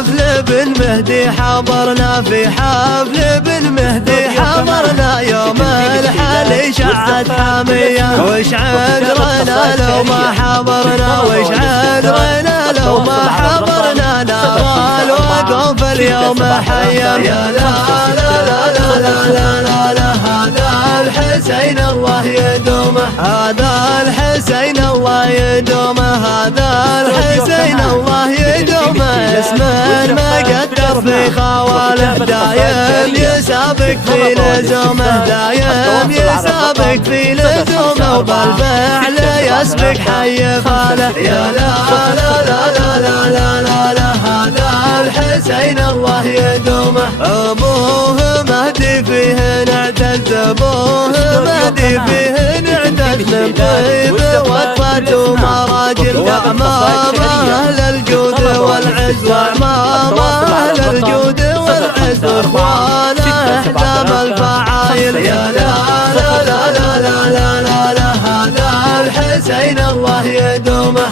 حفل بن مهدي حضرنا، في حفل بن مهدي حضرنا، يوم الحلي شعت حامية، وش عذرنا لو ما حضرنا، وش عذرنا لو ما حضرنا، نار الوقوف اليوم حيا. يا لا لا لا لا لا لا لا، هذا الحسين الله يدومه، هذا الحسين الله يدومه، هذا الحسين الله يدومه، اسم ما قدر في خواله، دايم يسابق في لزومه، دايم يسابق في لزومه، وبالفعل يسبق حي خاله. يا لا لا لا لا لا لا لا لا، هذا الحسين الله يدومه، أبوه مهدي فيه نعتز، أبوه مهدي فيه نعتز، من طيب وطفة ومراجل، وأعمام أهل الجود والعز، وأعمام أهل الجود والعز، وإخوانه أحزام الفعايل. يا لا لا لا لا لا لا لا لا، هذا الحسين الله يدومه.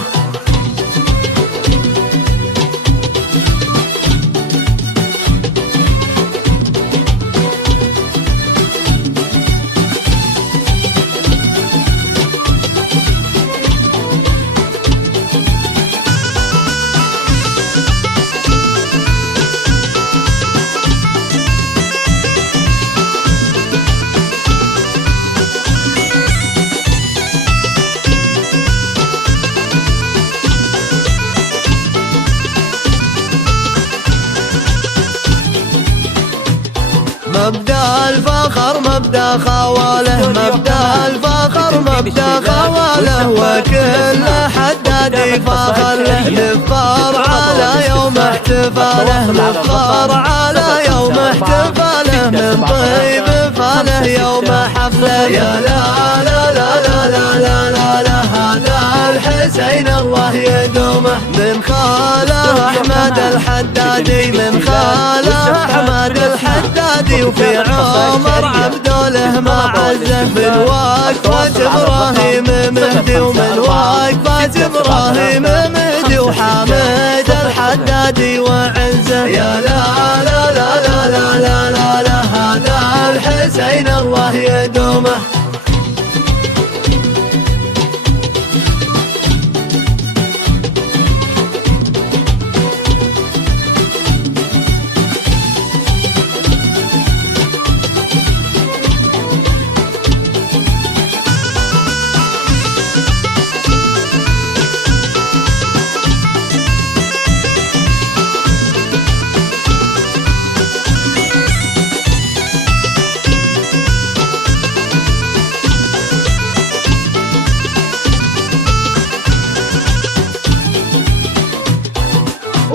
مبدأ الفخر مبدأ خواله، مبدأ الفخر مبدأ خواله، وكل حداد فاخر له، نفخر على يوم احتفاله، نفخر على يوم احتفاله، من طيب فاله يوم حفله. يا لا لا لا لا لا لا لا لا، هذا الحسين الله يدومه، من خاله أحمد الحدادي، من خاله أحمد الحدادي، وفي عمر عبدوله معزه، من وقفة إبراهيم مهدي، ومن وقفة إبراهيم مهدي، وحامد الحدادي وعزه. يا لا لا لا لا لا لا لا لا، هذا الحسين الله يدومه.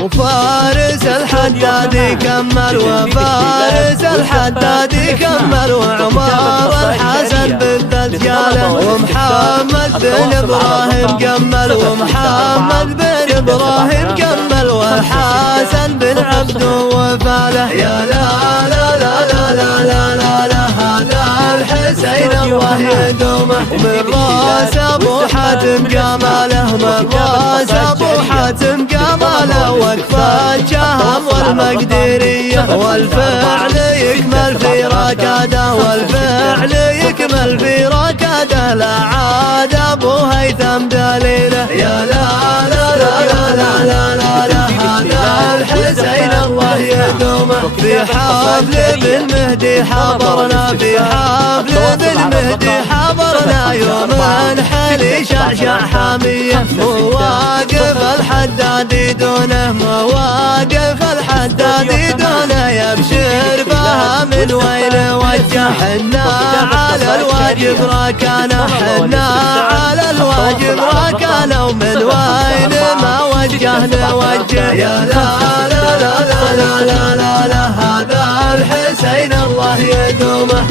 وفارس الحدادي كمل، وفارس الحدادي كمل، وعمر الحسن بالثلث جاله، ومحمد بن ابراهيم كمل، ومحمد بن ابراهيم كمل، والحسن بن عبد وفاله. يا لا لا لا لا لا لا لا لا، هذا الحسين الله يدومه، من راس ابو حاتم كماله، من راس ابو حاتم كماله، وكفى شهم والمقديرية، والفعل يكمل في ركاده، والفعل يكمل في ركاده، لا عاد ابو هيثم دليله. يا لا لا لا لا لا لا لا لا، هذا الحسين الله يدومه، في حفل بن مهدي حضرنا، في حفل بن مهدي حضرنا، يوم الحلي شعشع حامية، مواقف الحدادي دونه، مواقف الحدادي دونه، يبشر بها من وين وجه، حنا على الواجب راكانا، حنا على الواجب راكانا، ومن وين ما وجه نوجه. يا لا لا لا لا لا لا لا، هذا الحسين الله يدومه.